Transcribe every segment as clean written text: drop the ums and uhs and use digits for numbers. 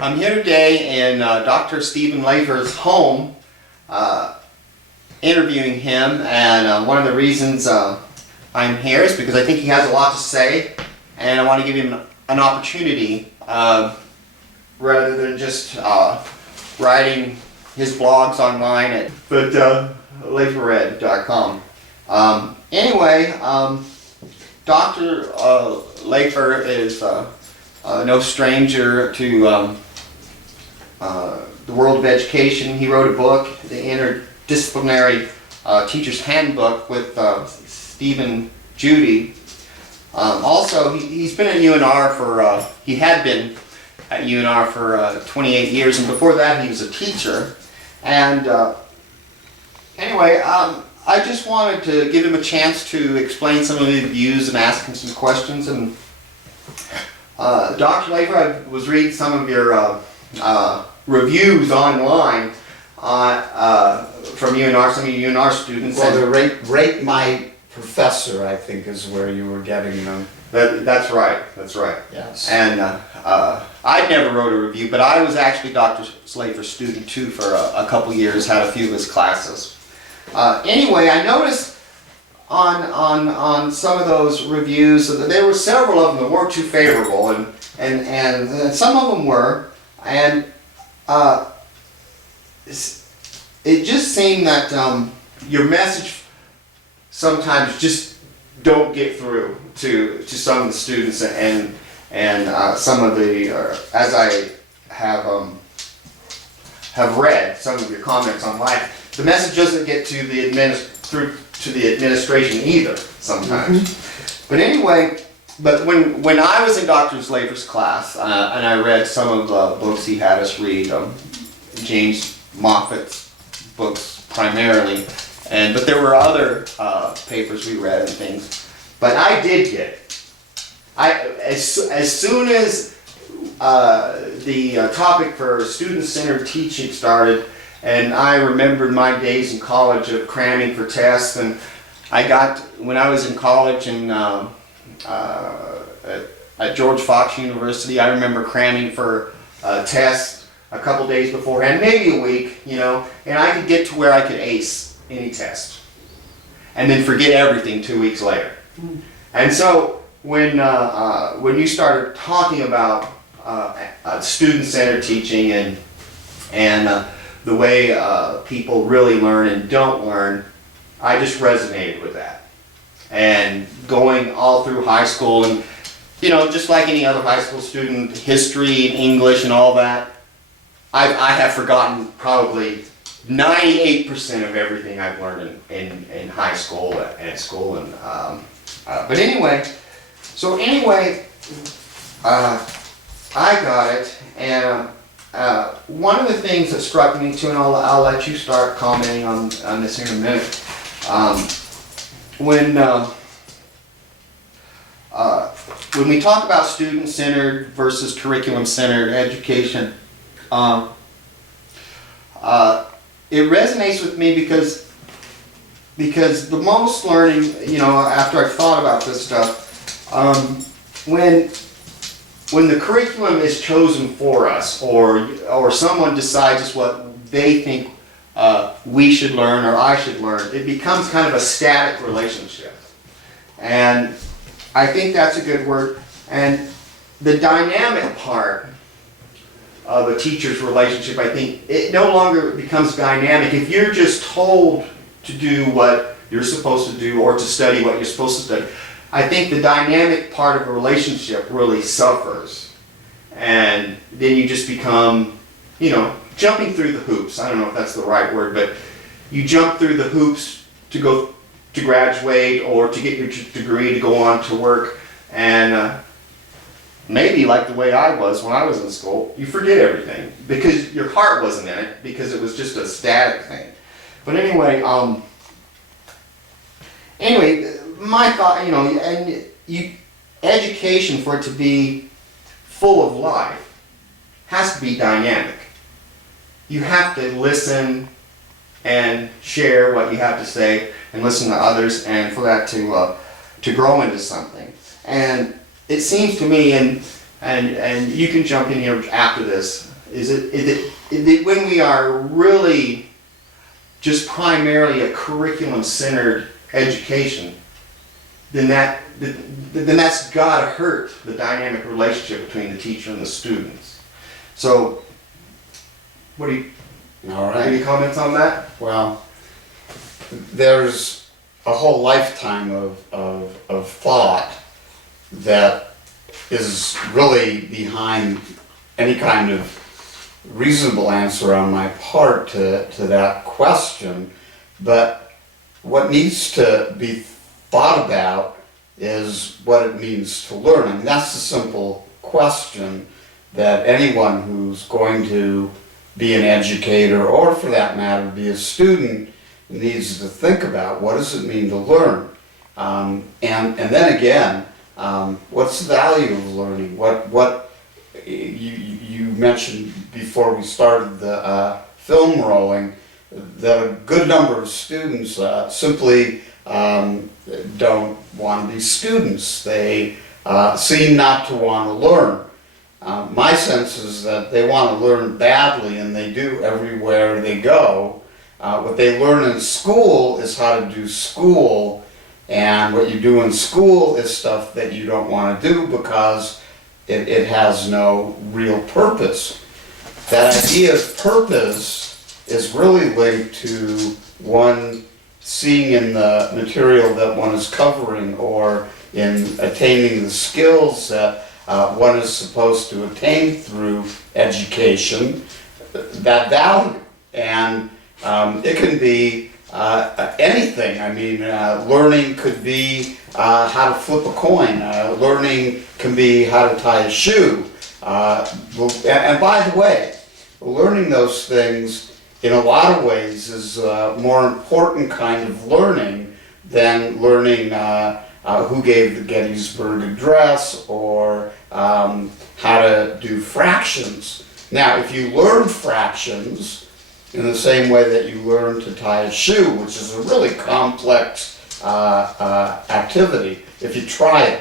I'm here today in Dr. Stephen Lafer's home, interviewing him, and one of the reasons I'm here is because I think he has a lot to say, and I want to give him an opportunity rather than just writing his blogs online at laferred.com. Anyway, Dr. Lafer is no stranger to the world of education. He wrote a book, The Interdisciplinary Teacher's Handbook, with Stephen Judy. Also, he's been at UNR for, he had been at UNR for 28 years, and before that he was a teacher. And anyway, I just wanted to give him a chance to explain some of his views and ask him some questions. And Dr. Lafer, I was reading some of your reviews online from UNR, some of your UNR students. Well, the rate my professor, I think, is where you were getting them. That's right, that's right. Yes. And I never wrote a review, but I was actually Dr. Lafer's student too for a couple years, had a few of his classes. Anyway, I noticed on some of those reviews that there were several of them that weren't too favorable, and some of them were, and it just seemed that your message sometimes just don't get through to some of the students, and some of the as I have read some of your comments online, the message doesn't get to the administration either sometimes. Mm-hmm. But anyway, when I was in Dr. Lafer's class, and I read some of the books he had us read, James Moffat's books primarily, but there were other papers we read and things. But I did get it. As soon as the topic for student-centered teaching started, and I remembered my days in college of cramming for tests, and when I was in college and at George Fox University, I remember cramming for tests a couple days beforehand, maybe a week, and I could get to where I could ace any test, and then forget everything 2 weeks later. And so when you started talking about student-centered teaching and the way people really learn and don't learn, I just resonated with that. And going all through high school, and just like any other high school student, history and English and all that, I have forgotten probably 98% of everything I've learned in high school and at school. And but anyway, I got it, and one of the things that struck me too, and I'll let you start commenting on this in a minute. When we talk about student-centered versus curriculum-centered education, it resonates with me because the most learning, after I've thought about this stuff, when the curriculum is chosen for us, or someone decides what they think we should learn or I should learn, it becomes kind of a static relationship. And I think that's a good word. And the dynamic part of a teacher's relationship, I think it no longer becomes dynamic if you're just told to do what you're supposed to do or to study what you're supposed to study. I think the dynamic part of a relationship really suffers, and then you just become, jumping through the hoops. I don't know if that's the right word, but you jump through the hoops to go to graduate or to get your degree to go on to work, and maybe like the way I was when I was in school, you forget everything because your heart wasn't in it, because it was just a static thing. But anyway, my thought, education, for it to be full of life, has to be dynamic. You have to listen and share what you have to say and listen to others, and for that to grow into something. And it seems to me, and and you can jump in here after this, is it when we are really just primarily a curriculum-centered education, then that's got to hurt the dynamic relationship between the teacher and the students. So, what do you, All right. any comments on that? Well, there's a whole lifetime of thought that is really behind any kind of reasonable answer on my part to that question. But what needs to be thought about is what it means to learn. I mean, that's the simple question that anyone who's going to be an educator, or for that matter, be a student, needs to think about. What does it mean to learn? And then again, what's the value of learning? What you mentioned before we started the film rolling, that a good number of students simply don't want to be students. They seem not to want to learn. My sense is that they want to learn badly, and they do everywhere they go. What they learn in school is how to do school, and what you do in school is stuff that you don't want to do because it has no real purpose. That idea of purpose is really linked to one seeing in the material that one is covering, or in attaining the skills that one is supposed to attain through education, that value. And it can be anything. I mean, learning could be how to flip a coin. Learning can be how to tie a shoe. And by the way, learning those things in a lot of ways is a more important kind of learning than learning who gave the Gettysburg Address, or how to do fractions. Now, if you learn fractions in the same way that you learn to tie a shoe, which is a really complex activity, if you try it,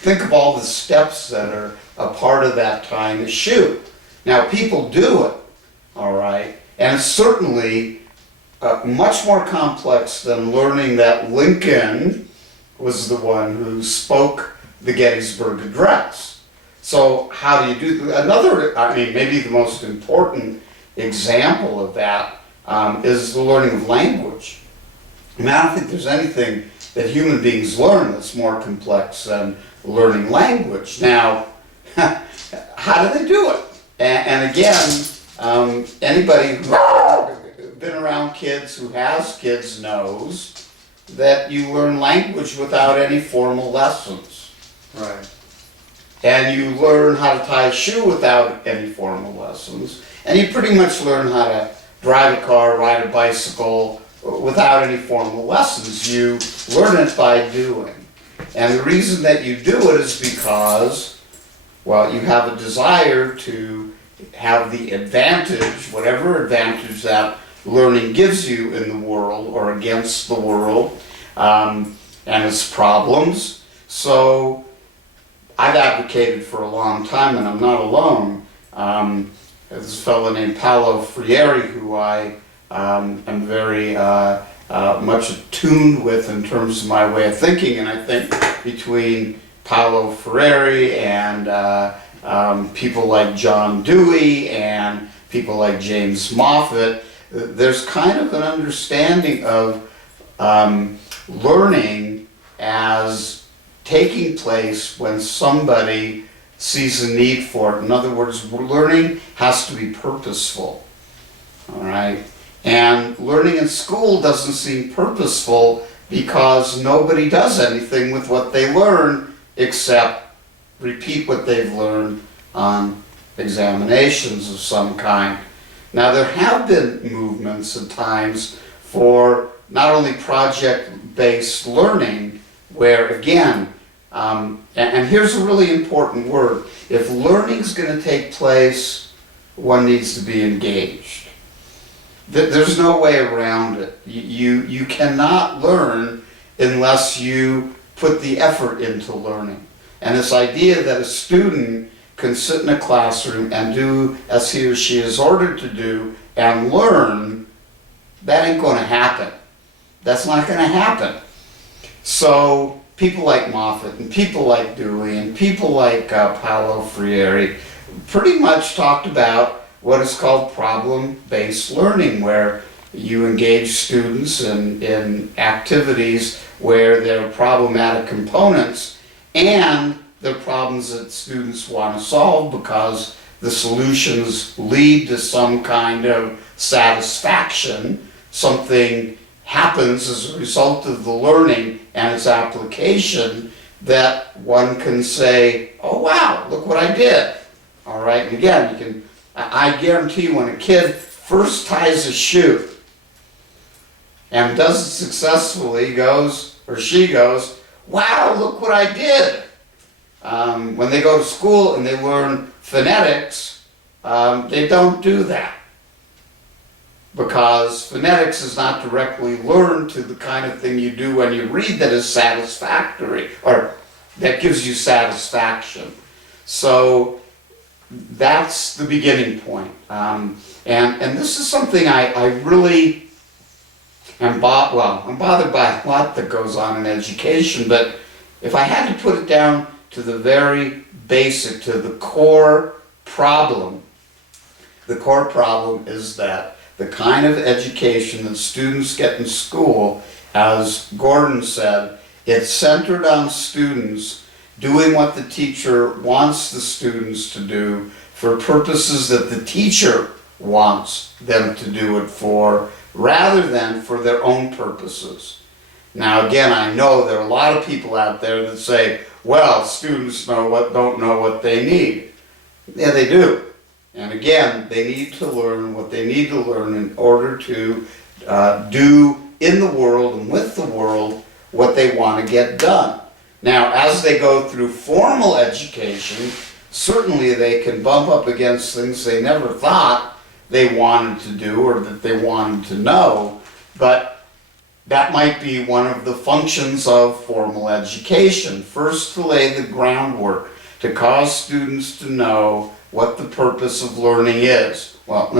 think of all the steps that are a part of that tying a shoe. Now, people do it, all right, and it's certainly much more complex than learning that Lincoln was the one who spoke the Gettysburg Address. So how do you do another, I mean, maybe the most important example of that is the learning of language. I mean, I don't think there's anything that human beings learn that's more complex than learning language. Now, how do they do it? And again, anybody who's been around kids, who has kids, knows that you learn language without any formal lessons. Right. And you learn how to tie a shoe without any formal lessons. And you pretty much learn how to drive a car, ride a bicycle without any formal lessons. You learn it by doing. And the reason that you do it is because, well, you have a desire to have the advantage, whatever advantage that learning gives you in the world or against the world and its problems. So I've advocated for a long time, and I'm not alone. There's a fellow named Paulo Freire, who I am very much attuned with in terms of my way of thinking, and I think between Paulo Freire and people like John Dewey and people like James Moffat, there's kind of an understanding of learning as taking place when somebody sees a need for it. In other words, learning has to be purposeful, all right? And learning in school doesn't seem purposeful because nobody does anything with what they learn except repeat what they've learned on examinations of some kind. Now, there have been movements at times for not only project-based learning, where again, and here's a really important word, if learning's going to take place, one needs to be engaged. There's no way around it. You cannot learn unless you put the effort into learning. And this idea that a student can sit in a classroom and do as he or she is ordered to do and learn, that ain't going to happen. That's not going to happen. So people like Moffat and people like Dewey and people like Paulo Freire pretty much talked about what is called problem-based learning, where you engage students in activities where there are problematic components and they're problems that students want to solve because the solutions lead to some kind of satisfaction. Something happens as a result of the learning and its application that one can say, oh wow, look what I did. All right, and again, I guarantee you when a kid first ties a shoe and does it successfully, he goes, or she goes, wow, look what I did. When they go to school and they learn phonetics, they don't do that. Because phonetics is not directly learned to the kind of thing you do when you read that is satisfactory, or that gives you satisfaction. So that's the beginning point. And this is something I really am I'm bothered by a lot that goes on in education, but if I had to put it down to the very basic, to the core problem is that the kind of education that students get in school, as Gordon said, it's centered on students doing what the teacher wants the students to do for purposes that the teacher wants them to do it for, rather than for their own purposes. Now again, I know there are a lot of people out there that say, well, students don't know what they need. Yeah, they do. And again, they need to learn what they need to learn in order to do in the world and with the world what they want to get done. Now, as they go through formal education, certainly they can bump up against things they never thought they wanted to do or that they wanted to know, but that might be one of the functions of formal education. First, to lay the groundwork, to cause students to know what the purpose of learning is. Well,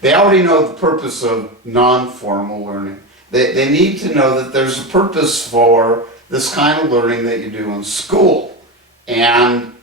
they already know the purpose of non-formal learning. They need to know that there's a purpose for this kind of learning that you do in school. And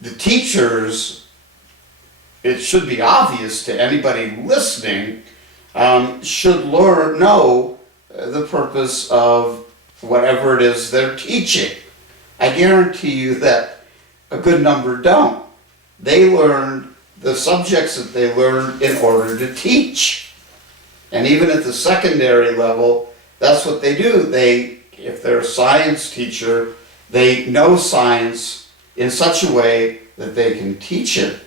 the teachers, it should be obvious to anybody listening, should know the purpose of whatever it is they're teaching. I guarantee you that a good number don't. They learned the subjects that they learned in order to teach. And even at the secondary level, that's what they do. If they're a science teacher, they know science in such a way that they can teach it.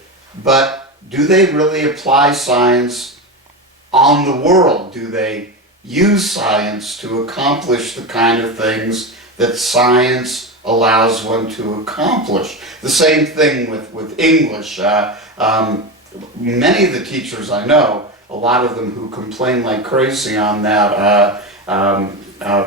But do they really apply science on the world? Do they use science to accomplish the kind of things that science allows one to accomplish? The same thing with English. Many of the teachers I know, a lot of them who complain like crazy on that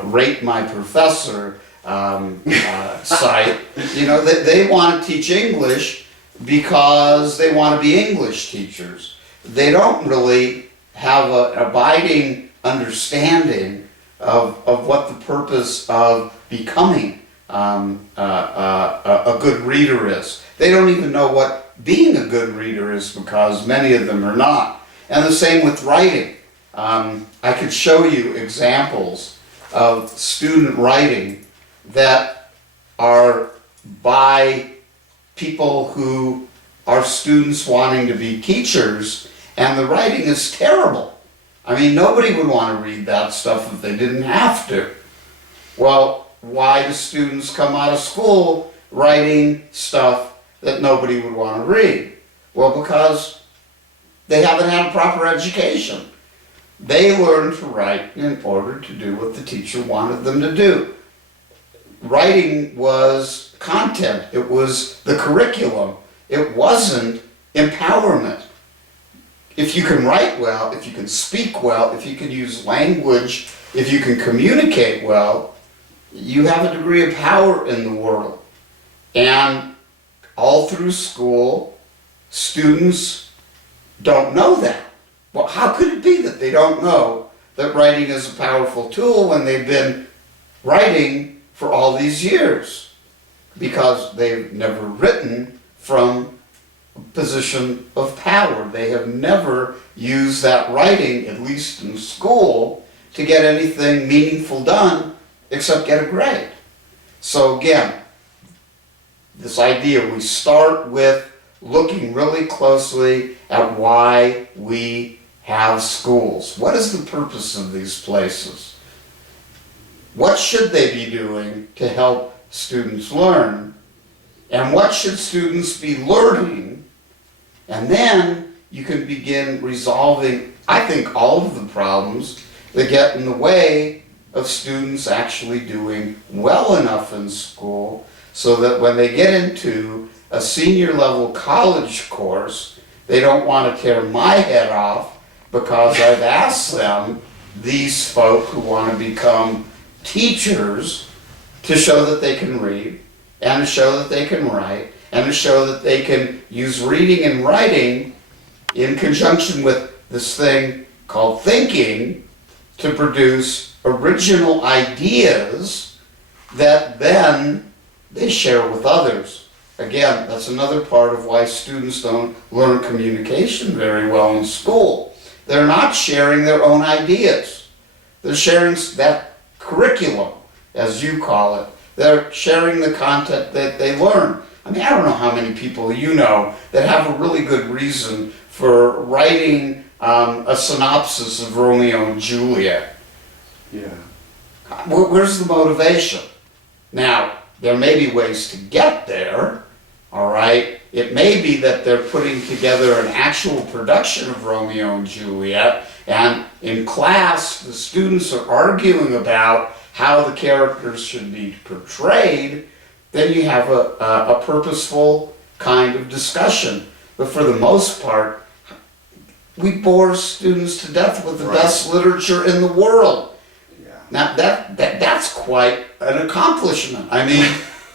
Rate My Professor site, they want to teach English because they want to be English teachers. They don't really have an abiding understanding of what the purpose of becoming a good reader is. They don't even know what being a good reader is, because many of them are not. And the same with writing. I could show you examples of student writing that are by people who are students wanting to be teachers, and the writing is terrible. I mean, nobody would want to read that stuff if they didn't have to. Well, why do students come out of school writing stuff that nobody would want to read? Well, because they haven't had a proper education. They learned to write in order to do what the teacher wanted them to do. Writing was content. It was the curriculum. It wasn't empowerment. If you can write well, if you can speak well, if you can use language, if you can communicate well, you have a degree of power in the world. And all through school, students don't know that. Well, how could it be that they don't know that writing is a powerful tool when they've been writing for all these years? Because they've never written from a position of power. They have never used that writing, at least in school, to get anything meaningful done except get a grade. So again, this idea, we start with looking really closely at why we have schools. What is the purpose of these places? What should they be doing to help students learn? And what should students be learning? And then you can begin resolving, I think, all of the problems that get in the way of students actually doing well enough in school so that when they get into a senior level college course, they don't want to tear my head off because I've asked them, these folk who want to become teachers, to show that they can read and to show that they can write and to show that they can use reading and writing in conjunction with this thing called thinking to produce original ideas that then they share with others. Again, that's another part of why students don't learn communication very well in school. They're not sharing their own ideas. They're sharing that curriculum, as you call it. They're sharing the content that they learn. I mean, I don't know how many people you know that have a really good reason for writing a synopsis of Romeo and Juliet. Yeah. Where's the motivation? Now, there may be ways to get there, all right? It may be that they're putting together an actual production of Romeo and Juliet, and in class, the students are arguing about how the characters should be portrayed. Then you have a purposeful kind of discussion. But for the most part, we bore students to death with the best literature in the world. Yeah. Now that's quite an accomplishment. I mean,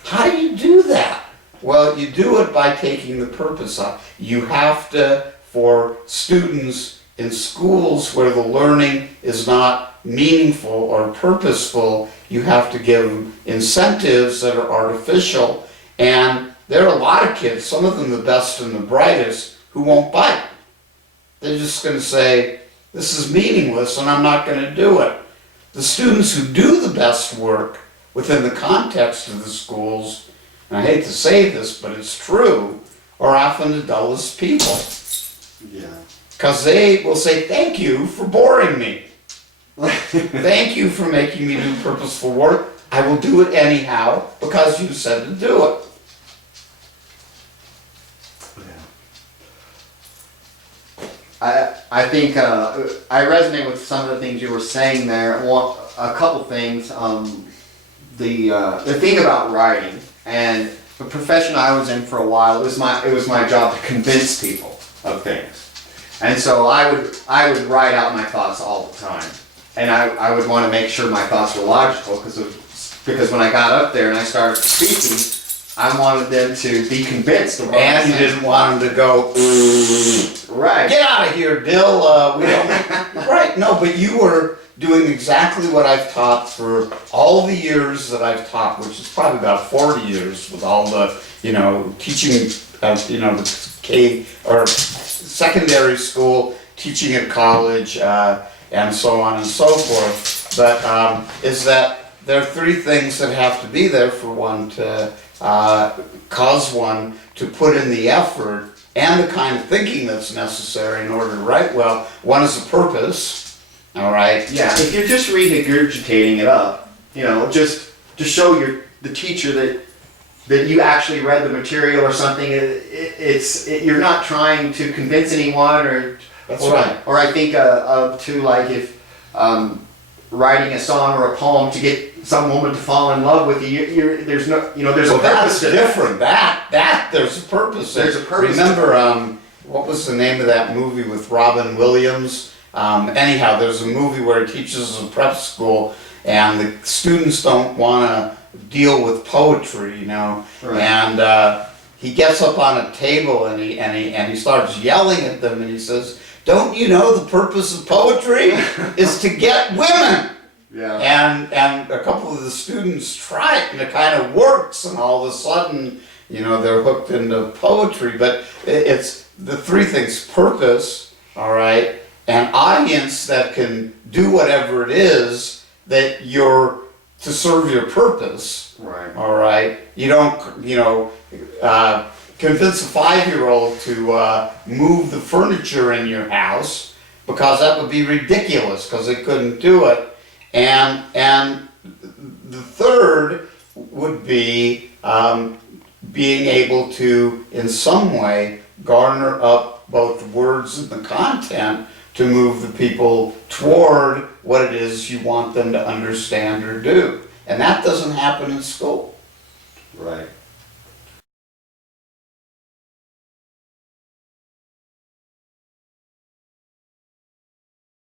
how do you do that? Well, you do it by taking the purpose off. You have to, for students in schools where the learning is not meaningful or purposeful, you have to give them incentives that are artificial. And there are a lot of kids, some of them the best and the brightest, who won't bite. They're just going to say, this is meaningless and I'm not going to do it. The students who do the best work within the context of the schools, and I hate to say this, but it's true, are often the dullest people. Yeah. Because they will say, thank you for boring me. Thank you for making me do purposeful work. I will do it anyhow because you said to do it. I think I resonate with some of the things you were saying there. Well, a couple things. The thing about writing and the profession I was in for a while, it was my job to convince people of things, and so I would write out my thoughts all the time, and I would want to make sure my thoughts were logical because when I got up there and I started speaking, I wanted them to be convinced of what I And you said. didn't want them to go, Right. get out of here, Dill. We don't. Right. No, but you were doing exactly what I've taught for all the years that I've taught, which is probably about 40 years with all the, teaching, the K or secondary school, teaching at college, and so on and so forth. But is that there are three things that have to be there for one to cause one to put in the effort and the kind of thinking that's necessary in order to write well. One is a purpose, all right? Yeah, if you're just regurgitating it up, just to show the teacher that you actually read the material or something, you're not trying to convince anyone That's right. Or I think to like if writing a song or a poem to get some woman to fall in love with you, there's no, there's a purpose That's to different. That there's a purpose. There's a purpose. Remember, what was the name of that movie with Robin Williams? Anyhow, there's a movie where he teaches a prep school, and the students don't want to deal with poetry, you know, Right. and he gets up on a table and he starts yelling at them and he says, "Don't you know the purpose of poetry is to get women?" Yeah. And a couple of the students try it and it kind of works, and all of a sudden, you know, they're hooked into poetry. But it's the three things: purpose, all right, an audience that can do whatever it is that you're to serve your purpose, Right. all right. You don't, you know, convince a 5-year-old to move the furniture in your house, because that would be ridiculous, because they couldn't do it. And the third would be being able to, in some way, garner up both the words and the content to move the people toward what it is you want them to understand or do. And that doesn't happen in school. Right.